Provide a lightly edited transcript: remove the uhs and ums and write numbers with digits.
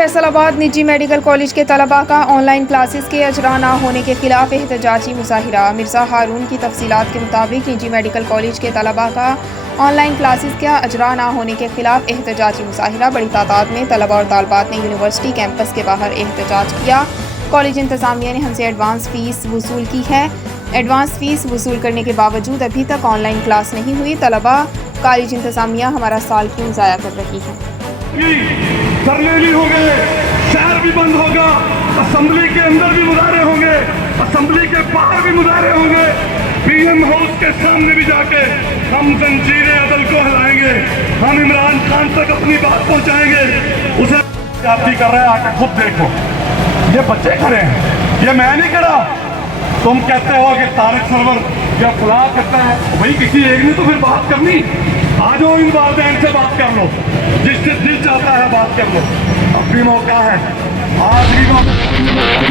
فیصل آباد نجی medical college کے طلباء کا آن لائن کلاسز کے اجرا نہ ہونے کے خلاف احتجاجی مظاہرہ۔ مرزا ہارون کی تفصیلات کے مطابق نجی میڈیکل کالج کے طلباء کا آن لائن کلاسز کا اجرا نہ ہونے کے خلاف احتجاجی مظاہرہ۔ بڑی تعداد میں طلباء اور طالبات نے یونیورسٹی کیمپس کے باہر احتجاج کیا۔ کالج انتظامیہ نے ہم سے ایڈوانس فیس وصول کی ہے۔ ایڈوانس فیس وصول کرنے کے باوجود ابھی تک آن لائن کلاس نہیں ہوئی۔ طلباء کالج انتظامیہ ہمارا سال کیوں ضائع کر رہی ہے؟ دھرنے ہوں گے، شہر بھی بند ہوگا، اسمبلی کے اندر بھی مظاہرے ہوں گے، اسمبلی کے باہر بھی مظاہرے ہوں گے، پی ایم ہاؤس کے سامنے بھی جا کے ہم زنجیر عدل کو ہلائیں گے، ہم عمران خان تک اپنی بات پہنچائیں گے۔ اسے جاتی کر رہے ہیں، آ کے خود دیکھو، یہ بچے کھڑے ہیں، یہ میں نہیں کھڑا۔ تم کہتے ہو کہ طارق سرور یا فلاں کہتا ہے، وہی کسی ایک نے تو پھر بات کرنی۔ آ جاؤ ان والدین سے بات کر لو، جس سے دل چاہتا ہے بات کر لو، اب بھی موقع ہے، آج بھی موقع